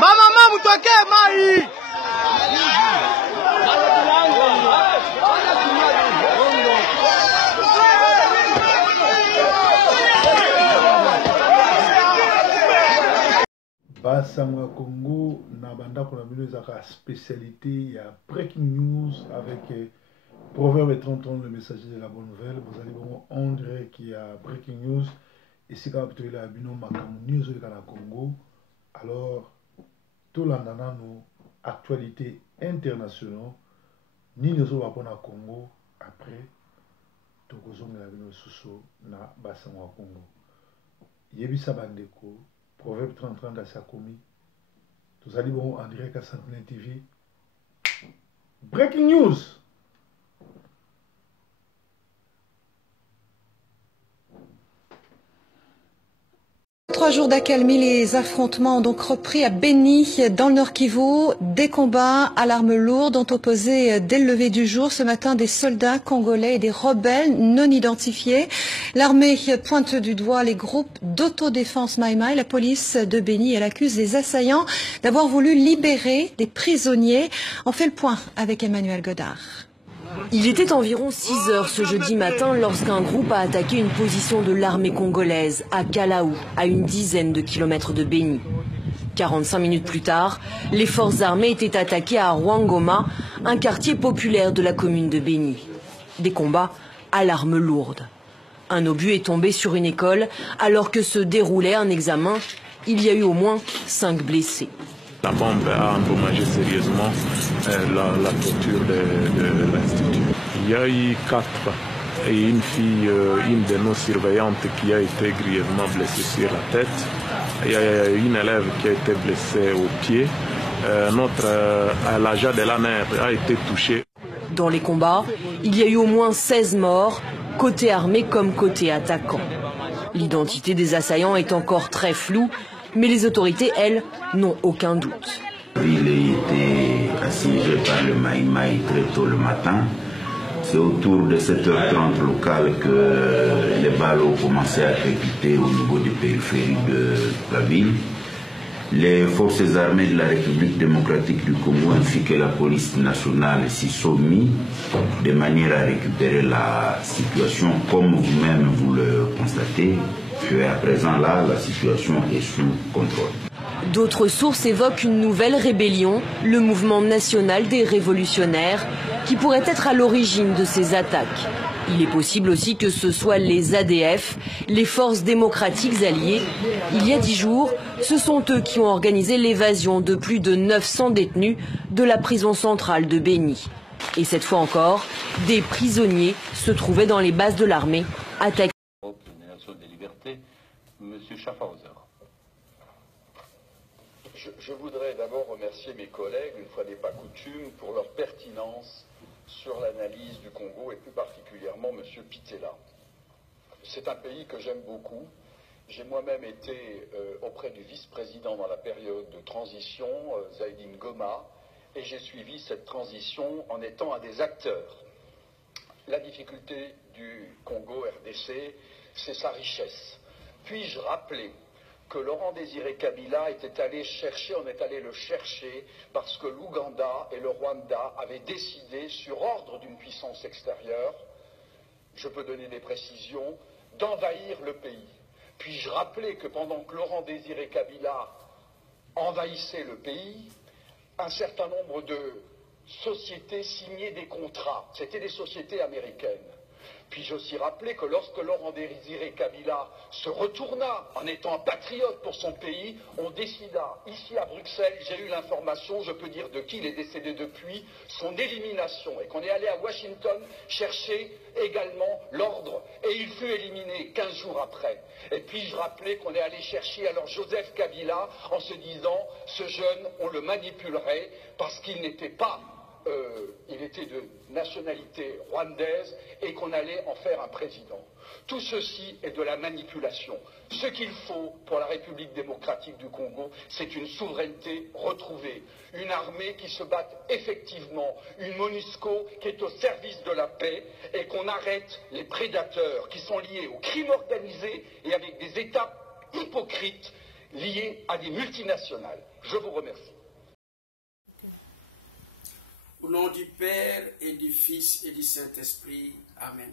Mama mutoke mai. Basangwa Congo na banda pour la spécialité ya breaking news avec Proverbe 30 le messager de la bonne nouvelle. Vous allez voir André qui a breaking news ici quand vous avez la bino makamu news de la Congo. Alors tout l'andana nos actualités internationales ni nous va pour na Congo après tout kozonga la bino suso na Basangwa Congo. Yebisa bandeko Proverbe 30 à Sakomi. Tous allez bon en direct à Sentinelle TV. Breaking news. 3 jours d'accalmie, les affrontements ont donc repris à Beni, dans le Nord Kivu. Des combats à l'arme lourde ont opposé dès le lever du jour ce matin des soldats congolais et des rebelles non identifiés. L'armée pointe du doigt les groupes d'autodéfense Maïmaï. La police de Beni, elle accuse les assaillants d'avoir voulu libérer des prisonniers. On fait le point avec Emmanuel Godard. Il était environ 6 heures ce jeudi matin lorsqu'un groupe a attaqué une position de l'armée congolaise à Kalaou, à une dizaine de kilomètres de Beni. 45 minutes plus tard, les forces armées étaient attaquées à Rwangoma, un quartier populaire de la commune de Beni. Des combats à l'arme lourde. Un obus est tombé sur une école alors que se déroulait un examen. Il y a eu au moins 5 blessés. La bombe a endommagé sérieusement la toiture de l'Institut. Il y a eu 4 et une fille, une de nos surveillantes qui a été grièvement blessée sur la tête. Il y a une élève qui a été blessée au pied. L'agent de la nerf a été touché. Dans les combats, il y a eu au moins 16 morts, côté armé comme côté attaquant. L'identité des assaillants est encore très floue. Mais les autorités, elles, n'ont aucun doute. Il a été assiégé par le Maïmaï très tôt le matin. C'est autour de 7h30 locales que les balles ont commencé à crépiter au niveau des périphéries de la ville. Les forces armées de la République démocratique du Congo ainsi que la police nationale s'y sont mis de manière à récupérer la situation comme vous-même vous le constatez. À présent là, la situation est sous contrôle. D'autres sources évoquent une nouvelle rébellion, le mouvement national des révolutionnaires, qui pourrait être à l'origine de ces attaques. Il est possible aussi que ce soient les ADF, les forces démocratiques alliées. Il y a 10 jours, ce sont eux qui ont organisé l'évasion de plus de 900 détenus de la prison centrale de Beni. Et cette fois encore, des prisonniers se trouvaient dans les bases de l'armée, attaqués. Monsieur Schaffhauser. Je voudrais d'abord remercier mes collègues, une fois n'est pas coutume, pour leur pertinence sur l'analyse du Congo et plus particulièrement Monsieur Pitela. C'est un pays que j'aime beaucoup. J'ai moi-même été auprès du vice-président dans la période de transition, Zaïdine Goma, et j'ai suivi cette transition en étant un des acteurs. La difficulté du Congo RDC, c'est sa richesse. Puis-je rappeler que Laurent Désiré Kabila on est allé le chercher parce que l'Ouganda et le Rwanda avaient décidé, sur ordre d'une puissance extérieure, je peux donner des précisions, d'envahir le pays. Puis-je rappeler que pendant que Laurent Désiré Kabila envahissait le pays, un certain nombre de sociétés signaient des contrats, c'était des sociétés américaines. Puis-je aussi rappeler que lorsque Laurent Désiré Kabila se retourna en étant un patriote pour son pays, on décida, ici à Bruxelles, j'ai eu l'information, je peux dire de qui il est décédé depuis, son élimination, et qu'on est allé à Washington chercher également l'ordre, et il fut éliminé 15 jours après. Et puis-je rappeler qu'on est allé chercher alors Joseph Kabila en se disant, ce jeune, on le manipulerait parce qu'il n'était pas... il était de nationalité rwandaise et qu'on allait en faire un président. Tout ceci est de la manipulation. Ce qu'il faut pour la République démocratique du Congo, c'est une souveraineté retrouvée, une armée qui se batte effectivement, une MONUSCO qui est au service de la paix et qu'on arrête les prédateurs qui sont liés au crime organisé et avec des États hypocrites liés à des multinationales. Je vous remercie. Au nom du Père et du Fils et du Saint-Esprit. Amen.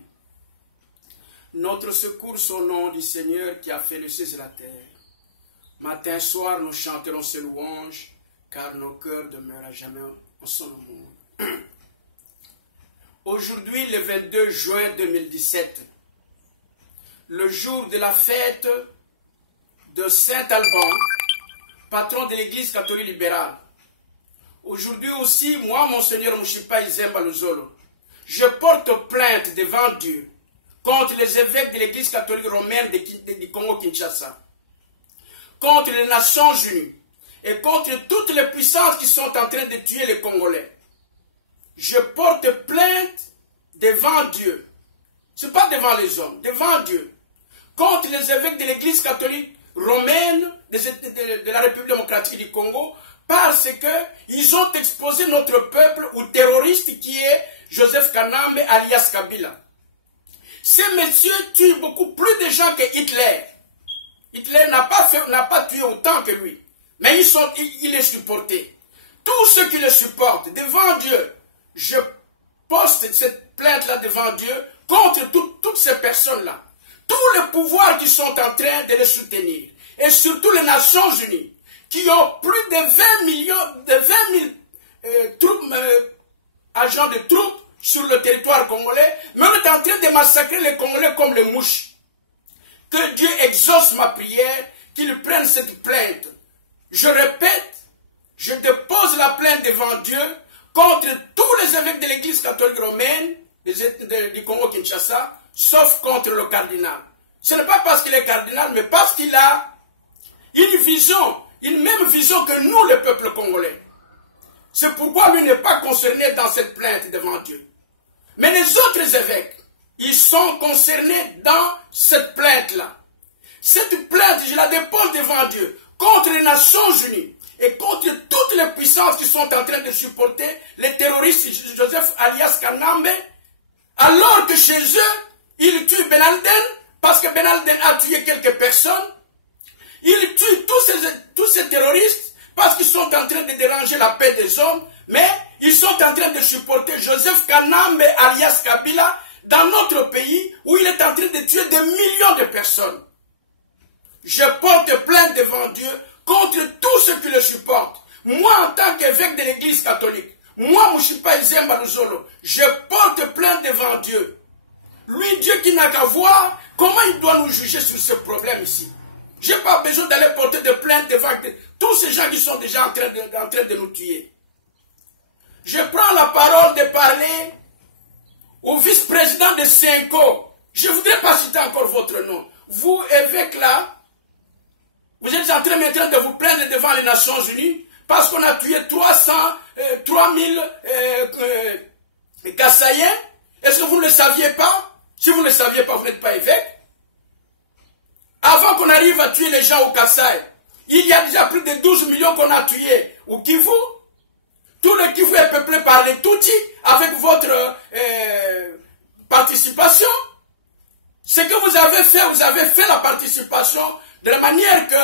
Notre secours au nom du Seigneur qui a fait le ciel et la terre. Matin, soir, nous chanterons ses louanges, car nos cœurs demeurent à jamais en son amour. Aujourd'hui, le 22 juin 2017, le jour de la fête de Saint-Alban, patron de l'Église catholique libérale. Aujourd'hui aussi, moi, Monseigneur Mouchipa Izemba Luzolo, je porte plainte devant Dieu contre les évêques de l'Église catholique romaine du Congo-Kinshasa, contre les Nations Unies et contre toutes les puissances qui sont en train de tuer les Congolais. Je porte plainte devant Dieu, ce n'est pas devant les hommes, devant Dieu, contre les évêques de l'Église catholique romaine de la République démocratique du Congo, parce qu'ils ont exposé notre peuple au terroriste qui est Joseph Kanambe alias Kabila. Ces messieurs tuent beaucoup plus de gens que Hitler. Hitler n'a pas tué autant que lui. Mais il est supporté. Tous ceux qui le supportent devant Dieu, je poste cette plainte-là devant Dieu contre toutes ces personnes-là. Tous les pouvoirs qui sont en train de les soutenir. Et surtout les Nations Unies, qui ont plus de 20 000 troupes, agents de troupes sur le territoire congolais, mais on est en train de massacrer les Congolais comme les mouches. Que Dieu exauce ma prière, qu'il prenne cette plainte. Je répète, je dépose la plainte devant Dieu contre tous les évêques de l'Église catholique romaine du Congo-Kinshasa, sauf contre le cardinal. Ce n'est pas parce qu'il est cardinal, mais parce qu'il a une vision, une même vision que nous, le peuple congolais. C'est pourquoi lui n'est pas concerné dans cette plainte devant Dieu. Mais les autres évêques, ils sont concernés dans cette plainte-là. Cette plainte, je la dépose devant Dieu contre les Nations Unies et contre toutes les puissances qui sont en train de supporter les terroristes Joseph alias Kanambe, alors que chez eux, ils tuent Ben Alden, parce que Ben Alden a tué quelques personnes. Ils tuent tous ces terroristes parce qu'ils sont en train de déranger la paix des hommes, mais ils sont en train de supporter Joseph Kanambe alias Kabila dans notre pays où il est en train de tuer des millions de personnes. Je porte plainte devant Dieu contre tous ceux qui le supportent. Moi, en tant qu'évêque de l'Église catholique, moi, Mouchipa Izemba Luzolo, je porte plainte devant Dieu. Lui, Dieu qui n'a qu'à voir comment il doit nous juger sur ce problème ici. Je n'ai pas besoin d'aller porter de plainte devant tous ces gens qui sont déjà en train de nous tuer. Je prends la parole de parler au vice-président de Senko. Je ne voudrais pas citer encore votre nom. Vous, évêque là, vous êtes en train maintenant de vous plaindre devant les Nations Unies parce qu'on a tué 3000 Kassaïens. Est-ce que vous ne le saviez pas? Si vous ne le saviez pas, vous n'êtes pas évêque. Avant qu'on arrive à tuer les gens au Kasaï, il y a déjà plus de 12 millions qu'on a tués au Kivu. Tout le Kivu est peuplé par les Tutsis avec votre participation. Ce que vous avez fait la participation de la manière que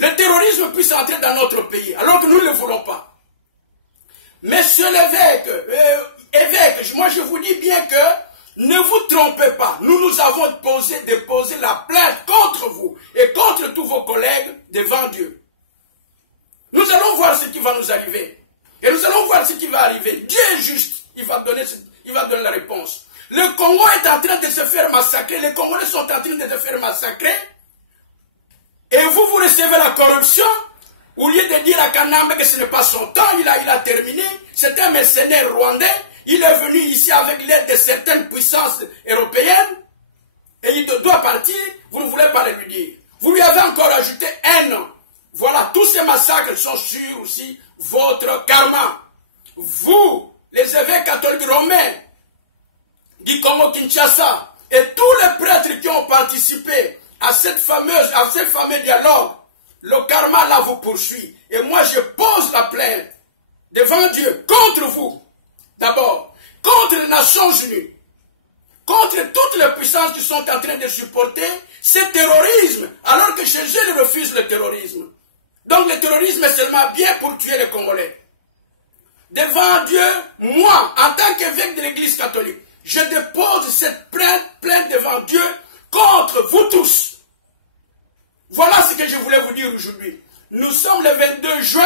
le terrorisme puisse entrer dans notre pays, alors que nous ne le voulons pas. Monsieur l'évêque, moi je vous dis bien que ne vous trompez pas. Nous avons déposé la plainte contre vous et contre tous vos collègues devant Dieu. Nous allons voir ce qui va nous arriver. Et nous allons voir ce qui va arriver. Dieu est juste. Il va donner la réponse. Le Congo est en train de se faire massacrer. Les Congolais sont en train de se faire massacrer. Et vous recevez la corruption. Au lieu de dire à Kanambe que ce n'est pas son temps, il a terminé. C'est un mercenaire rwandais. Il est venu ici avec l'aide de certaines puissances européennes. Et il doit partir. Vous ne voulez pas le lui dire. Vous lui avez encore ajouté un an. Voilà, tous ces massacres sont sur aussi votre karma. Vous, les évêques catholiques romains du Congo-Kinshasa, Et tous les prêtres qui ont participé à ce fameux dialogue, le karma là vous poursuit. Et moi je pose la plainte devant Dieu contre vous, d'abord, contre les Nations Unies, contre toutes les puissances qui sont en train de supporter ce terrorisme, alors que chez eux ils refusent le terrorisme. Donc le terrorisme est seulement bien pour tuer les Congolais. Devant Dieu, moi, en tant qu'évêque de l'Église catholique, je dépose cette plainte devant Dieu contre vous tous. Voilà ce que je voulais vous dire aujourd'hui. Nous sommes le 22 juin,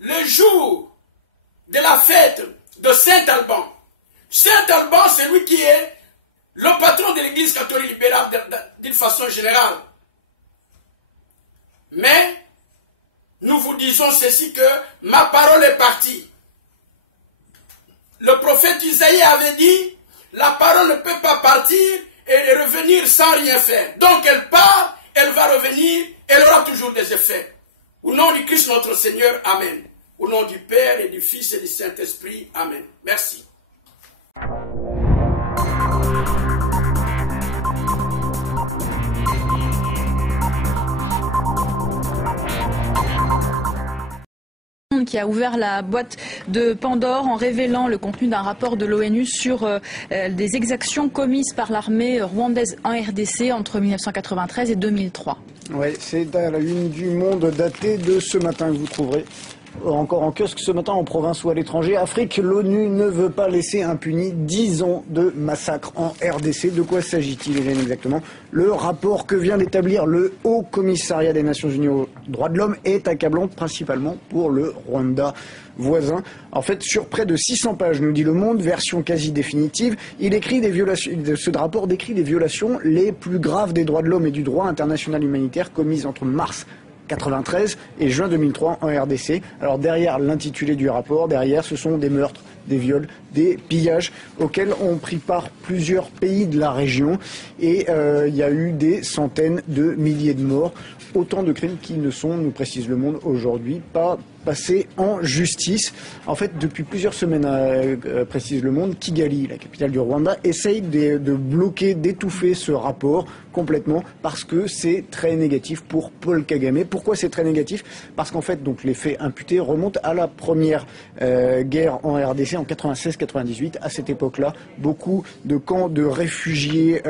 le jour de la fête de Saint-Alban. Saint-Alban, c'est lui qui est le patron de l'Église catholique libérale d'une façon générale. Mais, nous vous disons ceci que ma parole est partie. Le prophète Isaïe avait dit, la parole ne peut pas partir et revenir sans rien faire. Donc elle part, elle va revenir, elle aura toujours des effets. Au nom du Christ notre Seigneur, Amen. Au nom du Père et du Fils et du Saint-Esprit, Amen. Merci. Qui a ouvert la boîte de Pandore en révélant le contenu d'un rapport de l'ONU sur des exactions commises par l'armée rwandaise en RDC entre 1993 et 2003. Oui, c'est à la une du Monde daté de ce matin que vous trouverez encore en kiosque ce matin en province ou à l'étranger. Afrique, l'ONU ne veut pas laisser impunis 10 ans de massacre en RDC. De quoi s'agit-il, Hélène, exactement? Le rapport que vient d'établir le Haut Commissariat des Nations Unies aux droits de l'homme est accablant, principalement pour le Rwanda voisin. En fait, sur près de 600 pages, nous dit Le Monde, version quasi définitive, ce rapport décrit des violations les plus graves des droits de l'homme et du droit international humanitaire commises entre mars 1993 et juin 2003 en RDC. Alors derrière l'intitulé du rapport, derrière ce sont des meurtres, des viols, des pillages auxquels ont pris part plusieurs pays de la région et il y a eu des centaines de milliers de morts. Autant de crimes qui ne sont, nous précise Le Monde aujourd'hui, pas passés en justice. En fait, depuis plusieurs semaines, précise Le Monde, Kigali, la capitale du Rwanda, essaye de bloquer, d'étouffer ce rapport complètement parce que c'est très négatif pour Paul Kagame. Pourquoi c'est très négatif? Parce qu'en fait, donc, les faits imputés remontent à la première guerre en RDC en 96-98. À cette époque-là, beaucoup de camps de réfugiés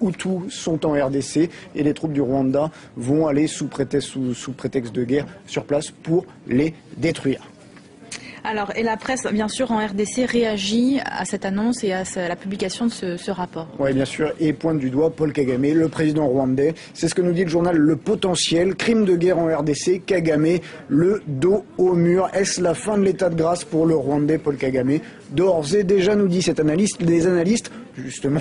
Hutus sont en RDC et les troupes du Rwanda vont aller sous prétexte de guerre sur place pour les détruire. Alors, et la presse, bien sûr, en RDC réagit à cette annonce et à la publication de ce rapport. Oui, bien sûr, et pointe du doigt Paul Kagame, le président rwandais. C'est ce que nous dit le journal Le Potentiel. Crime de guerre en RDC, Kagame, le dos au mur. Est-ce la fin de l'état de grâce pour le Rwandais Paul Kagame? D'ores et déjà, nous dit cet analyste, les analystes, justement,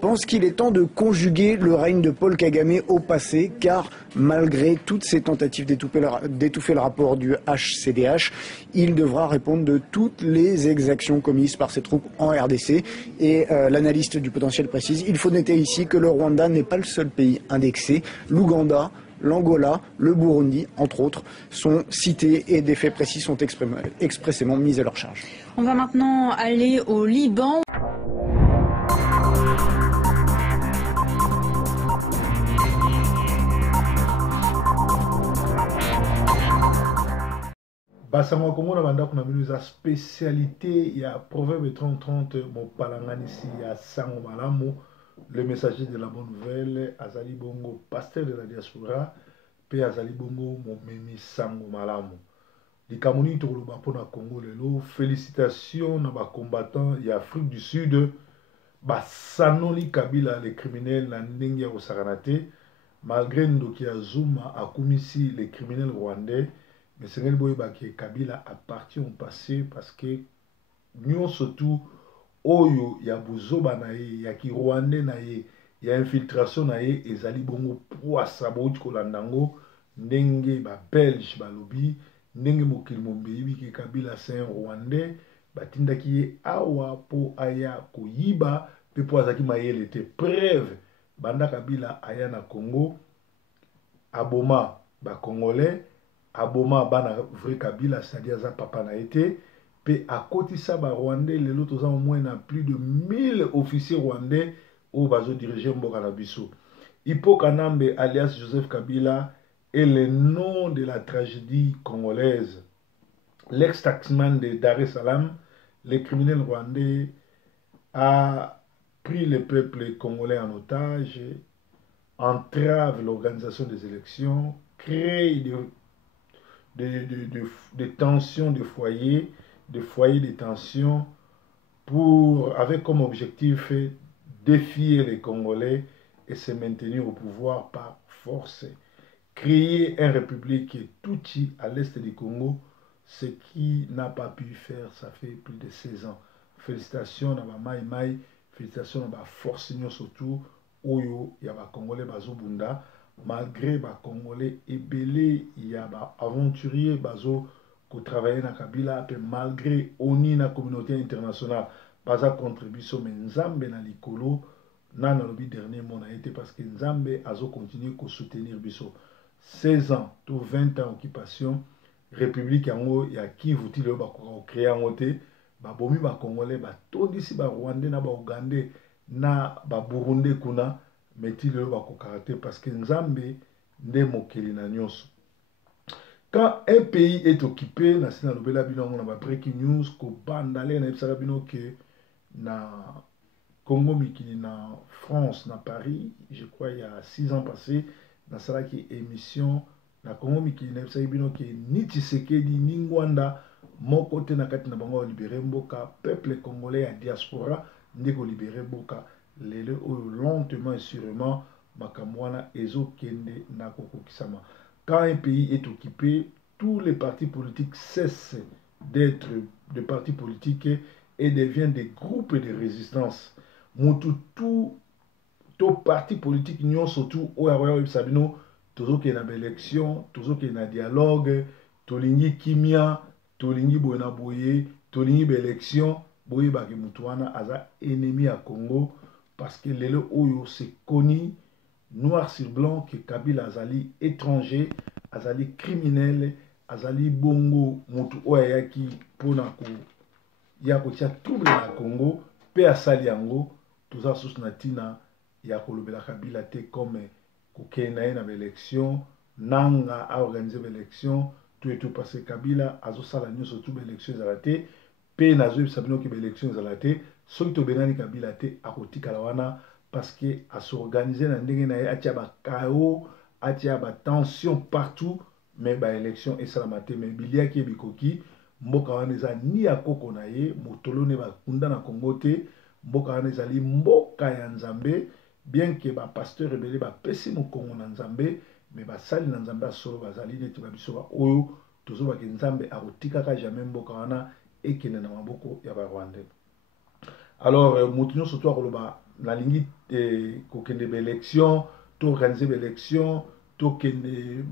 pensent qu'il est temps de conjuguer le règne de Paul Kagame au passé, car malgré toutes ces tentatives d'étouffer le rapport du HCDH, il devra répondre de toutes les exactions commises par ses troupes en RDC. Et l'analyste du Potentiel précise, il faut noter ici que le Rwanda n'est pas le seul pays indexé. L'Ouganda, l'Angola, le Burundi, entre autres, sont cités et des faits précis sont expressément mis à leur charge. On va maintenant aller au Liban. Basango Kongo na banda kuna bino za spécialité ya proverbe 30-30 mopalanganisi ya sango malamu, le messager de la bonne nouvelle, azali bongo pasteur de la diaspora, pe azali bongo momemi sango malamu. Likamoni tokoloba mpona Congo lelo, félicitations na ba combattants ya Afrique du Sud, basanoli Kabila les criminels na ndenge ya kosakana te, malgré ndoki ya Zuma akumisi les criminels rwandais. Mais c'est que Kabila appartient au passé parce que nous surtout oyo ya buzoba na ye ya ki rwandais na ye ya infiltration na ye ezali bongo poisa bauti kolandango ndenge ba belge balobi ndenge mokili mombeyibi ke Kabila c'est un rwandais batindaki ye awa po aya koyiba pe po azaki mayele te preuve banda Kabila aya na Congo aboma ba congolais aboma bana vrai Kabila, c'est-à-dire za papa na été, pe à côté ça ba rwandais, les autres ont au moins plus de 1000 officiers rwandais au bazo diriger Mboka na biso. Hippo Kanambe alias Joseph Kabila est le nom de la tragédie congolaise. L'ex-taxman de Dar es Salaam, le criminel rwandais, a pris le peuple congolais en otage, entrave l'organisation des élections, crée des tensions de foyers de tensions avec comme objectif défier les Congolais et se maintenir au pouvoir par force. Créer une république Tutsi à l'est du Congo, ce qui n'a pas pu faire, ça fait plus de 16 ans. Félicitations à Maï Maï, félicitations à la force surtout, Oyo, il y a des Congolais bazo bunda, malgré les Congolais ébélés, il y a des aventuriers bazo qui travaillent dans Kabila, malgré oni na communauté internationale, baza contribution, mais Nzambe na likolo, na le dernier mot a été parce que Nzambe a continué à soutenir biso. 16 ans, tout 20 ans d'occupation, République yango ya Kivu ti le ba ko créer ngote ba bomi ba Congolais ba tondisi ba Rwandais na ba Ougandais na ba Burundais kuna meti le ba ko karaté parce que Nzambe nde mokeli na nyonso. Quand un pays est occupé, na sina lobela bino na ba breaking news ko bandale na ebisaka bino ke na Congo mikili na France na Paris, je crois il y a 6 ans passés, na sala ki émission na Congo mikili na ebisaka bino ke ni Tshisekedi ni Ngwanda moko te na kati na bango libérer mboka peuple congolais ya diaspora ndeko libérer mboka lelo lentement et sûrement makamwana ezokende na kokokisama. Quand un pays est occupé, tous les partis politiques cessent d'être des partis politiques et deviennent des groupes de résistance. Tout parti politique n'y surtout au Royaume Sabino, toujours qu'il y a une élection, toujours qu'il y a un dialogue, tolingi kimia, tolingi boena boye, tolingi élection, boye baki mutuana aza ennemi à Congo parce que les oyo c'est connu noir sur blanc que Kabila azali étranger, azali criminel, azali bongo mutu oyaki pona ko ya ko tia trouble na Congo pe asali yango toza sous natina ya kolobela Kabila te comme kokena na élection nanga a organiser élection tout et tout parce que Kabila azo sala nyoso tout élection zalate pe nazo sabino ke élection zalate soki to benani Kabila te akotika la wana parce que à s'organiser na ndenge na atia ba chaos atia ba tension partout mais ba élection et salamate mais bilia ki bikoki mboka wana eza ni akoko na ye motolo ne ba kunda na Congo te mboka wana ezali mboka ya Nzambe bien que ba pasteur rebele ba pesi mo Congo na Nzambe mais ba sali na Nzambe solo bazali neti ba biso ba oyo tozo ba ke Nzambe akotika ka jamais mboka wana ekene na maboko ya ba Rwandais. Alors mutunyo surtout akoloba la ligne kokende ba élection to organiser ba élection to kende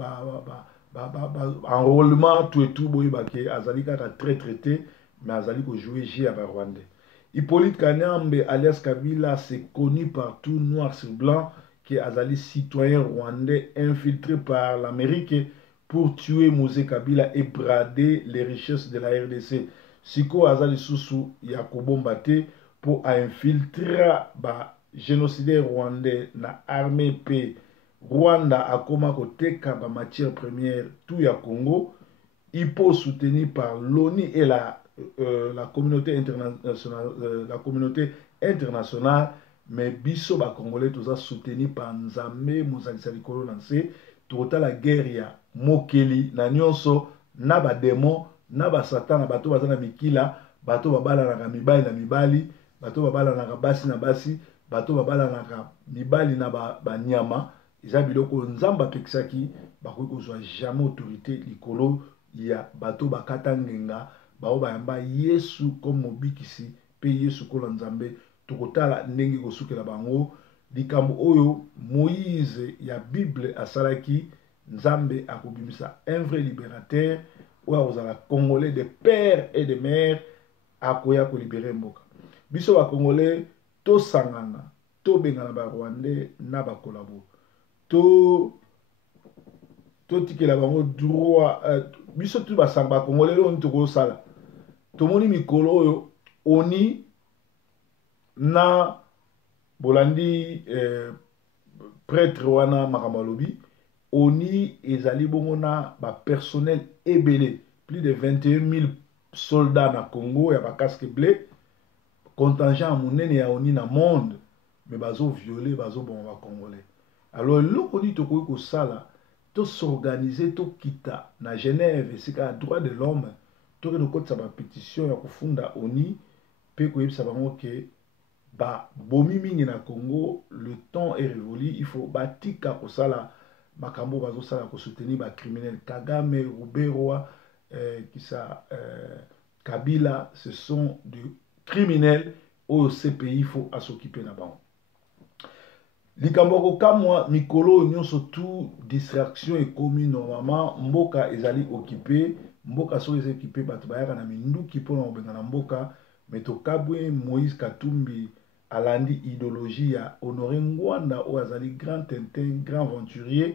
enrôlement tout et tout boy ba ke azali ka très traité mais azali ko jouer J à ba Rwandais. Hippolyte Kanyambe alias Kabila c'est connu partout noir sur blanc que azali citoyen rwandais infiltré par l'Amérique pour tuer Mosé Kabila et brader les richesses de la RDC. Siko azali susu ya kobombate pour infiltrer ba génocidaire rwandais na armée P Rwanda akoma koteka ba matière première tout ya Congo. Hippo soutenu par l'ONU et la communauté internationale, mais biso ba Congolais toza soutenu par Nzambe Mozalisa likolo lancé tota la guerre ya mokeli na nyonso na ba démon na ba satan bato bazana mikila bato babala na mibali na mibali bato babala na basi na basi bato babala na mibali na ba nyama eza biloko Nzamba pekisaki bakoki kozwa jamais autorité likolo ya bato bakata ngenga bao bayamba Yesu comme mobikisi pe Yesu kola Nzambe tokotala ndenge kosukela bango likambo oyo Moïse ya Bible asalaki Nzambe akobimisa un vrai libérateur oyo ozala Congolais de père et de mère akoya ko libérer mboka biso ba Congolais to sangana to bengana ba Rwandais na ba kolabo to tikela bango droit biso tu ba samba Congolais lo ntoko sala tomoni mikolo oyo oni na bolandi prêtre wana makamalobi oni ezali bongona ba personnel ebele plus de 21 000 soldats na Congo ya ba casque bleu contingent monene ya oni na monde mais bazo violer bazo bon ba congolais alors loko ni to ko sala to s'organiser to kita na Genève c'est ka droit de l'homme to ke no kotsa ba pétition ya kufunda oni pe ko yebisa bango ke ba bomi mingi na Congo le temps est révolu il faut batika ko sala makambo bazo sala ko soutenir ba criminels Kagame Ruberwa Kabila ce sont des criminels au CPI il faut s'occuper na bango likamboko kamwa mikolo nyonso tout distraction et commune normalement mboka ezali occupé mboka so ezali occupé bato bayaka na minduki pona obenga na mboka metokabwe Moïse Katumbi alandi idéologie ya Honoré Ngwanda o azali grand tintin grand aventurier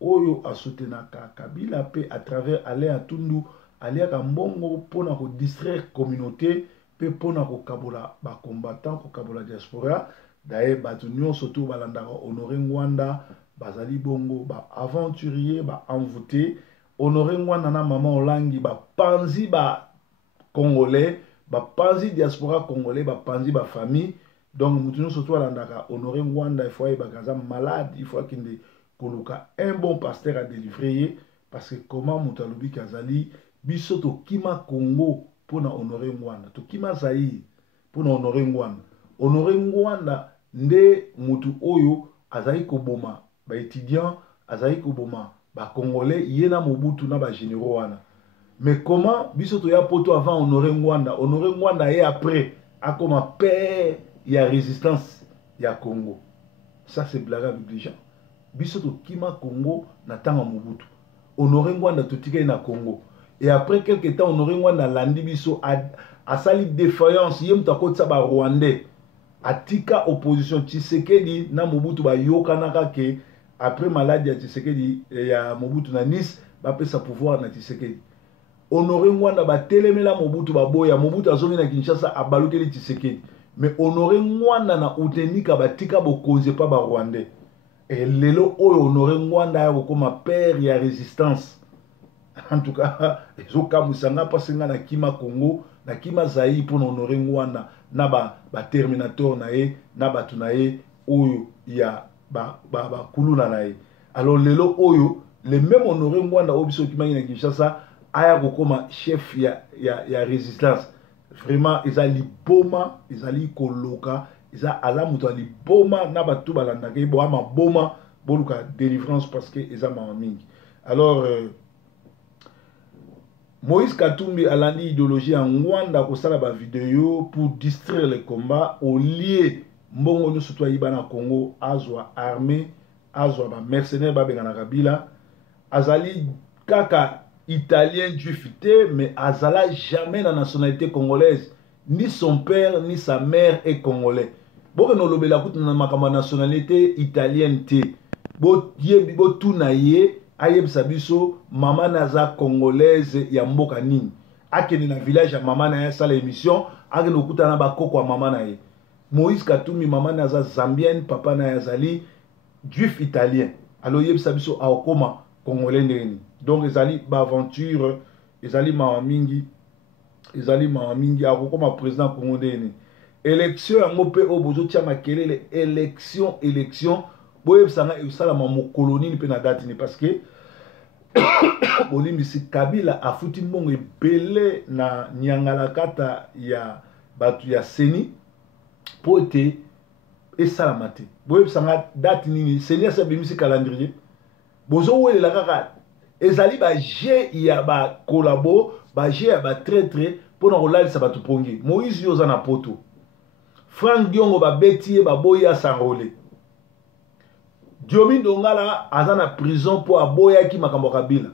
oyo asoutenaka Kabila pe à travers aller à Tundu aliaka mbongo pona ko distraire communauté pe pona ko kabola ba combattant ko kabola diaspora d'ailleurs bato nyonso to balandaka Honoré Ngwanda bazali bongo ba aventurier ba envoûté Honoré Ngwanda na maman olangi ba panzi ba congolais ba panzi diaspora congolais ba panzi ba famille donc mutu nyonso to balandaka Honoré Ngwanda il faut y bakaza malade il faut kinde koluka un bon pasteur à délivrer parce que comment mutalobi kazali biso to kima Congo pona Honoré Ngwanda to kima Zaïre pona Honoré Ngwanda Honoré Ngwanda nde mutu oyo azali koboma ba étudiant azali koboma ba congolais yena Mobutu na ba généraux wana mais comment biso to ya poto avant Honoré Ngwanda et après a comme père ya résistance ya Congo ça c'est blague avec les gens biso to kima Congo na tanga Mobutu Honoré Ngwanda to tika na Congo et après quelques temps Honoré Ngwanda landi biso a sali défaillance yem ta kotsa ba rwandais atika opposition Tshisekedi na Mobutu ba yokanaka ke après maladie ya Tshisekedi ya Mobutu na Nice ba pesa pouvoir na Tshisekedi Honoré Ngwanda ba telemela Mobutu ba boya Mobutu azongi na Kinshasa abalukeli Tshisekedi mais Honoré Ngwanda na utenika batika bokonze pa ba rwandais et lelo oyo Honoré Ngwanda ya kokoma père ya résistance en tout cas ezoka musanga pasenga na kima Congo na kima Zaïre pour Honoré Ngwanda na ba terminateur na ye na batu na ye oyo ya ba kuluna na ye alors lelo oyo le même Honoré Ngwanda obiso kimangi na Kinshasa aya kokoma chef ya résistance vraiment ezali boma ezali koloka eza ala muto ali boma na batu balandaka bo ama boma boluka délivrance parce que eza mama mingi alors Moïse Katumbi alandi idéologie en Ngwanda kosala ba vidéo pour distraire le combat au lieu mbongo nyonso to yiba na Congo azwa armée azwa ba mercenaires ba benga na Kabila azali kaka italien juifité mais azala jamais la nationalité congolaise ni son père ni sa mère est congolais bon no lobela kutu na makamba nationalité italienne te bo yebi bo tunaye ayebisa biso mama naza congolaise ya mboka nini akeni na village ya mama na ya sala émission akeni okuta na bakoko ya mama na ye Moïse Katumbi mama naza zambienne papa na ya zali juif italien alors yebisa biso akoma congolais ndeni donc ezali ba aventure ezali mama mingi akokoma président Congo ndeni élection yango pe obozo tia makelele élection boyebisanga esalama mokoloni pe na date ni parce que bolimbisi Kabila afuti mbongo ebele na nyangalakata ya batu ya seni po ete esalama te boyebisanga date nini seni asa bimisi calendrier bozo welela kaka ezali ba je ya ba kolabo ba je ya ba traître pona kolalisa batu pongi Moïse yoza na poto Frank Diongo ba beti ba boya sanrole Diomi Ndongala aza na prison pour aboya ki makambo Kabila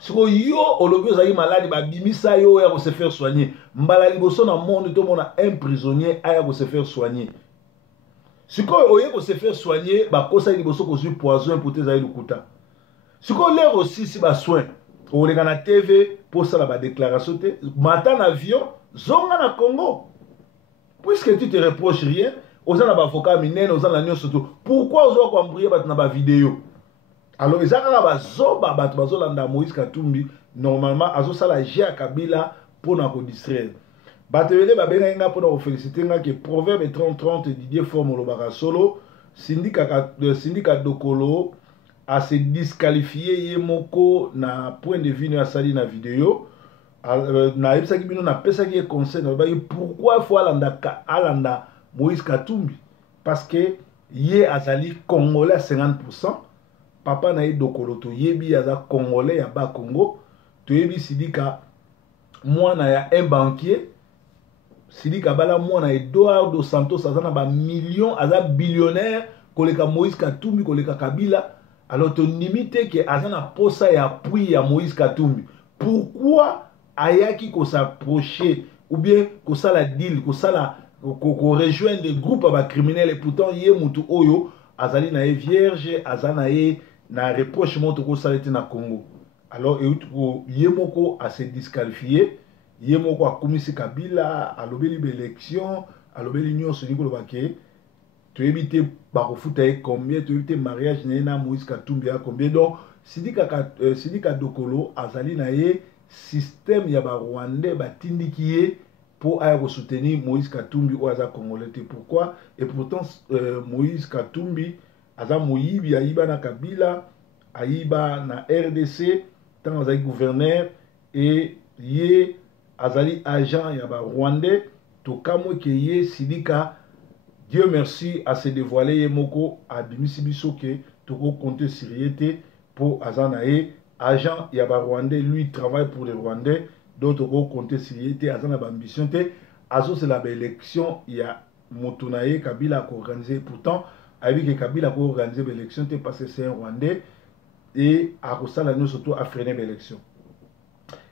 siko yo olobi ozali malade ba bimisa yo ya ko se faire soigner mbala liboso na monde to mona un prisonnier aya ko se faire soigner siko oye ko se faire soigner ba kosa liboso ko su poison pour te zali lukuta siko l'air aussi si ba soin o le kana TV pour ça la ba déclaration te matin avion zonga na Congo puisque tu te reproches rien oza na bavocat minene oza na nyonso to pourquoi ozo kwambrie bato na bavideo alors eza kaka bazoba bato bazolanda Moïse Katumbi normalement azosala jeu ya Kabila mpona kodistraire bato ebele babengaki nga mpona kofélicite nga ke proverbe 30-30 Didier Forme olobaka solo Sindika Dokolo a se disqualifié ye moko na point de vue no asali na vidéo na yebisaki bino na pesaki ye conseil na baki pourquoi il faut alanda Moïse Katumbi parce que ye azali congolais à 50%. Papa na ye Dokolo to yebi aza congolais ya ba Congo to yebi Sidika mwana ya un banquier Sidika bala mwana Eduardo dos Santos aza na ba million aza billionnaire koleka Moïse Katumbi koleka Kabila alors to limite que aza na posa ya appui ya Moïse Katumbi pourquoi ayaki ko s'approcher ou bien ko sala deal ko sala ko rejoindre des groupes ba criminels et pourtant ye mutu oyo azali na ye vierge azana ye na reproche moto ko salete na Congo alors ye moko a se disqualifié ye moko a komisi Kabila alobeli be élection alobeli nyonso nikolo bake to éviter bakofuta ye combien to éviter mariage na Moïse Katumbi a combien donc Sidika Dokolo azali na ye système ya ba Rwandais batindiki ye pour aller soutenir Moïse Katumbi ou aza congolais pourquoi et pourtant Moïse Katumbi aza moyibi ayiba na Kabila ayiba na RDC tant azali gouverneur et ye azali agent ya ba Rwandais to kamwe ke ye Sidika Dieu merci à se dévoiler ye moko a bimisi biso ke to ko compter sur yete pour azanae agent ya ba Rwandais lui travaille pour les Rwandais d'autres ko compter sur yete azana ba ambition te azo c'est la élection ya motunaye Kabila ko organiser pourtant avec que Kabila ko organiser l'élection te parce que c'est un Rwandais et à kosala nous surtout à freiner l'élection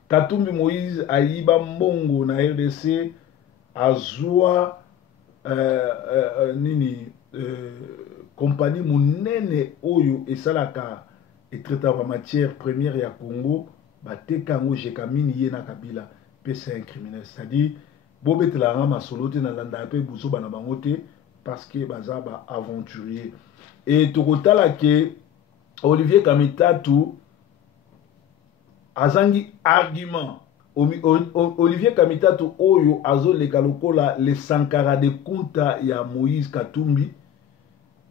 Katumbi Moïse ayiba mbongo na RDC azwa compagnie monene oyo esalaka etraita ba matière première ya Congo batekango jekamini ye na Kabila pe c'est un criminel c'est-à-dire bobetela nga masolo te na landa pe buso bana bango te parce que baza ba aventurier et tokotala ke Olivier Kamitatu azangi argument Olivier Kamitatu oyo azo leka lokola le Sankara de Kunta ya Moïse Katumbi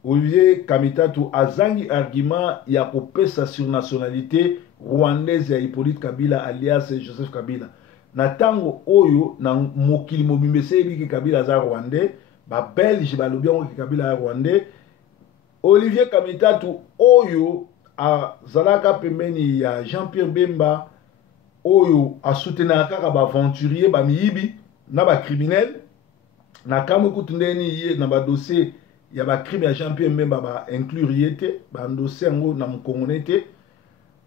Olivier Kamitatu azangi argument ya kopesa sur nationalité rwandaise ya Hippolyte Kabila alias Joseph Kabila na tango oyo na mokili mobimese ebiki Kabila za Rwandais ba Belge balobi ngo Kabila ya Rwandais Olivier Kamitatu oyo azalaka pembeni ya Jean-Pierre Bemba oyo a soutenir kaka ba aventurier ba miyibi na ba criminel na kamwe kutundeni ye na ba dossier ya ba crime ya Jean-Pierre Bemba ba inclure yete ba dossier ngo na mkongonete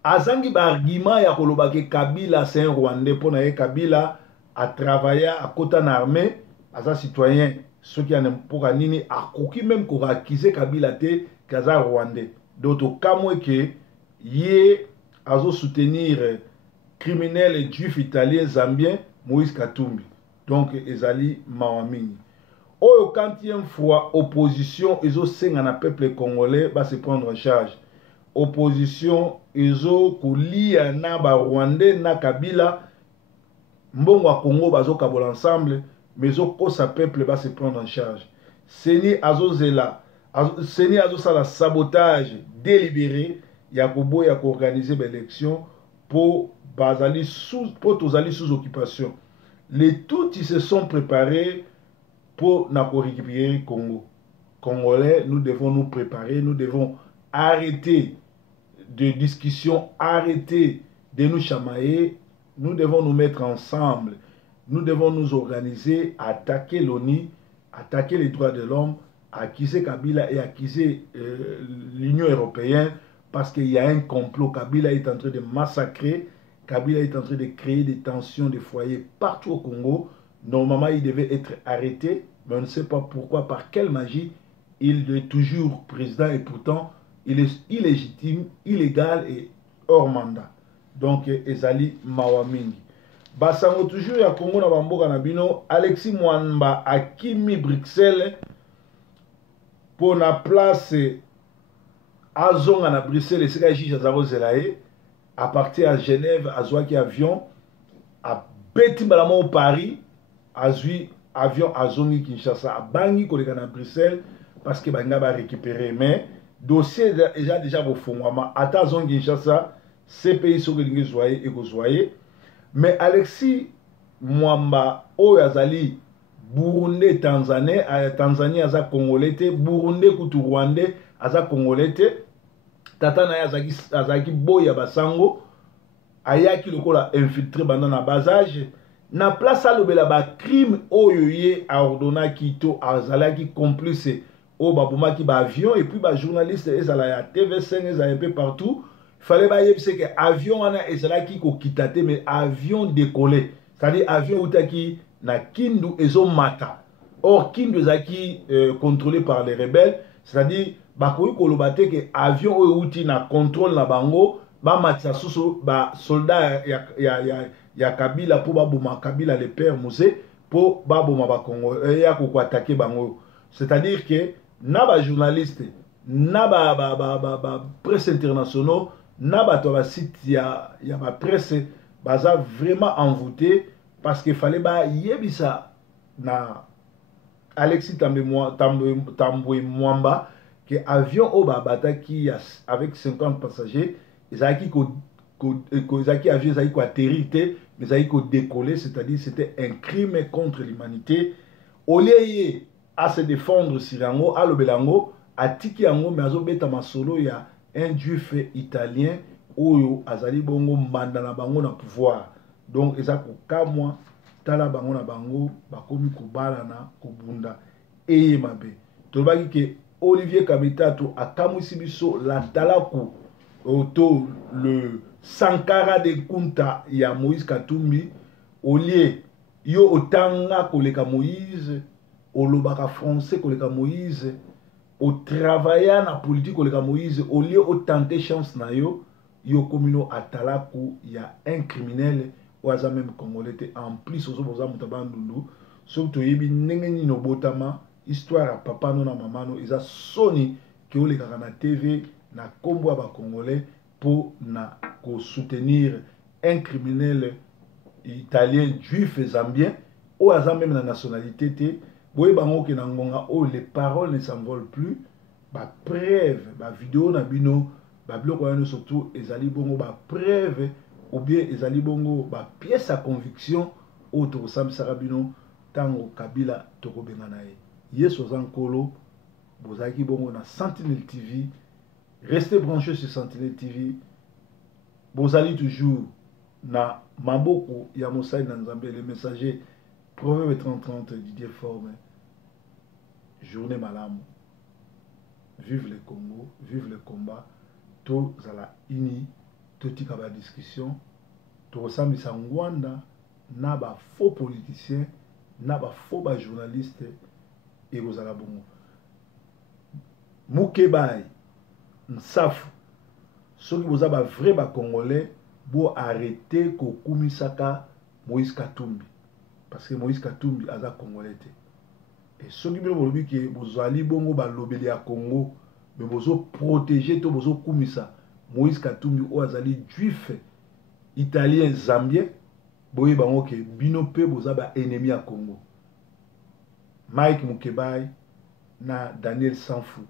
azangi ba argument ya koloba ke Kabila c'est un Rwandais pona ye Kabila a travaillé à kota na armée aza citoyen ceux qui en pour nini a koki même ko accuser Kabila te kaza Rwandais d'autres kamwe ke ye azo soutenir criminel et juif italien zambien Moïse Katumbi donc ezali mawamini oyo quantième fois opposition ezo senga na peuple congolais va se prendre en charge opposition ezo kolia na ba Rwandais na Kabila mbongo wa Congo bazo kabola ensemble mais ezo kosa peuple va se prendre en charge Seni azozela Seni azosala sabotage délibéré ya kobo ya ko organiser l'élection pour bazali sous occupation. Les tout ils se sont préparés pour récupérer le Congo. Congolais, nous devons nous préparer, nous devons arrêter de discussion, arrêter de nous chamailler, nous devons nous mettre ensemble, nous devons nous organiser, attaquer l'ONU, attaquer les droits de l'homme, accuser Kabila et accuser l'Union européenne parce qu'il y a un complot. Kabila est en train de massacrer. Kabila est en train de créer des tensions, des foyers partout au Congo. Normalement, il devait être arrêté, mais on ne sait pas pourquoi, par quelle magie, il est toujours président et pourtant, il est illégitime, illégal et hors mandat. Donc, Ezali Mawamingi. Basango toujours ya Congo na bamboka na bino, Alexis Mwamba akimi Bruxelles pour la place Azong à Bruxelles, c'est que juge Azarozelae, à partir à Genève, à Zouaki avion, à Petit Malamo au Paris, à Zui avion à Zongi Kinshasa, à Bangi, collègue à Bruxelles, parce que Banga va récupérer. Mais, dossier déjà au fond, à Zongi Kinshasa, ces pays sont les Zouaye et Gozouaye. Mais Alexis Mwamba, Oyazali, Burundi, Tanzanie, Aza Congolais, Burundi, Koutou Rwandais, Aza Congolais, Tatana Azaki Boya Basango, Ayaki Lokola infiltré pendant la basage, na place à l'obéla ba crime oyoye a ordonné Kito Azalaki complice au Babouma qui ba avion et puis ba journaliste ezala TV5 ezala un peu partout. Il fallait pas y que avion ana ezalaki ko kitate mais avion décollé. C'est-à-dire avion outaki na Kindu ezo mata. Or Kindu zaki contrôlé par les rebelles, c'est-à-dire bakoyi kolobate que avion outi na contrôle na bango ba matisa susu ba soldat ya Kabila pour ba boma Kabila le père Moussé pour ba boma ba Congo ya ko attaquer bango. C'est-à-dire que na ba journaliste na ba presse internationale na ba to ba site ya ba presse baza vraiment envoûté parce qu'il fallait ba yebisa na Alexis Tambwe Mwamba que avion au Babataki avec 50 passagers, ils avaient avion ils atterri, mais ils avaient décollé, c'est-à-dire c'était un crime contre l'humanité. Au lieu à se défendre Sirango, à l'Obelango, à Tiki Ango, mais à Zobeta Masolo, il y a un juif italien, Oyo, Azali Bongo, Mandana Bango na pouvoir. Donc, ils ont moi tala bango na bango bakomi kubala na kubunda eye mabe tolobaki ke Olivier Kamitato akamwisi biso la talaku auto le Sankara de Kunta ya Moïse Katumbi olie yo otanga koleka Moïse olobaka français koleka Moïse o travailler na politique koleka Moïse olie o tenter chance na yo yo komino atalaku ya un criminel Oaza même Congolais en plus aux autres Mutabandundu surtout yebi nengeni no botama histoire à papa non à maman no isa soni que o le na TV na kombo ba Congolais pour na ko soutenir un criminel italien juif zambien oaza même la nationalité té boye bango ke na ngonga o les paroles ne s'envolent plus ba preuve ba vidéo na bino ba bloko ya surtout ezali bongo ba preuve ou bien ezali bongo ba pièce à conviction auto Sam Sarabino tango Kabila tokobenga nae yeso zankolo bozaki bongo na Sentinelle TV restez branchés sur Sentinelle TV bozali toujours na maboko ya Mosai na Nzambe le messager Proverbe 30-30 Didier Forme journée malamu vive le Congo vive le combat to zala ini totika ba discussion tokosambisa ngwanda na ba faux politiciens na ba faux ba journalistes et kozala bongo Mukebai Nsafu soki boza ba vrai ba congolais bo arrêter ko kumisaka Moïse Katumbi parce que Moïse Katumbi aza congolais te et soki bino bolobi ke bozali bongo ba lobeli ya Congo mais bozo protéger to bozo kumisa Moïse Katumbi ou azali juif italien zambien boye bango ke bino pe boza ba ennemi à Congo Mike Mukebai na Daniel Sanfou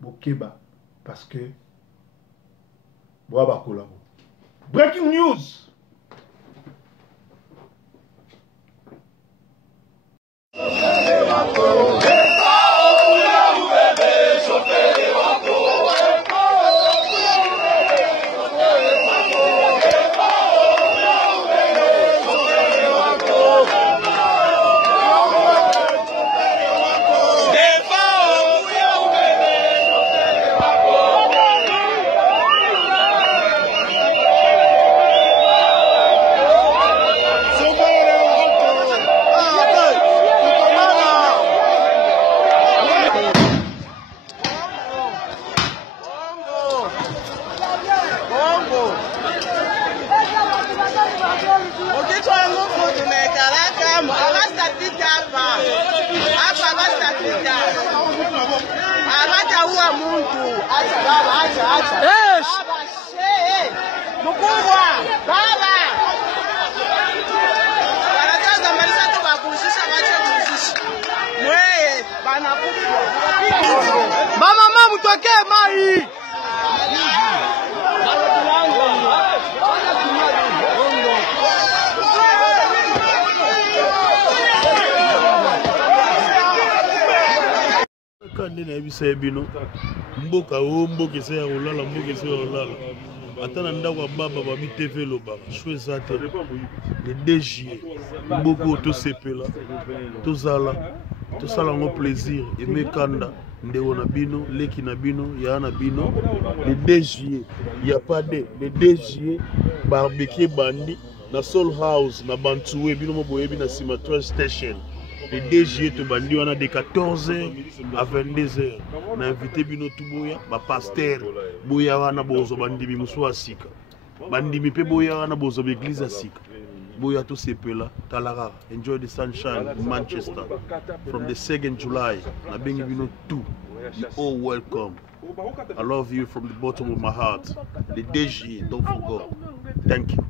Bokeba parce que boa ba kolabo breaking news Mama mutoke mai. Kande na yebisa bino mboka o mboka se ya olala mboka se ya olala atana ndako baba babi TV loba choisa te le DG mboka to sepela to zala to sala ngo plaisir emekanda ndeko na bino leki na bino ya na bino le DG ya pas de le DG barbecue bandi na Soul House na Bantuwe bino mo boyebi na sima train station. Le DG te bandi wana de 14h à 22h. Na invité bino tuboya ba pasteur boya wana bozo bandimi musu asika. Bandimi pe boya wana bozo l'église asika. Boya to sepela talara. Enjoy the sunshine in Manchester from the 2nd July. Na bengi bino tout. You all welcome. I love you from the bottom of my heart. The DG, don't forget. Thank you.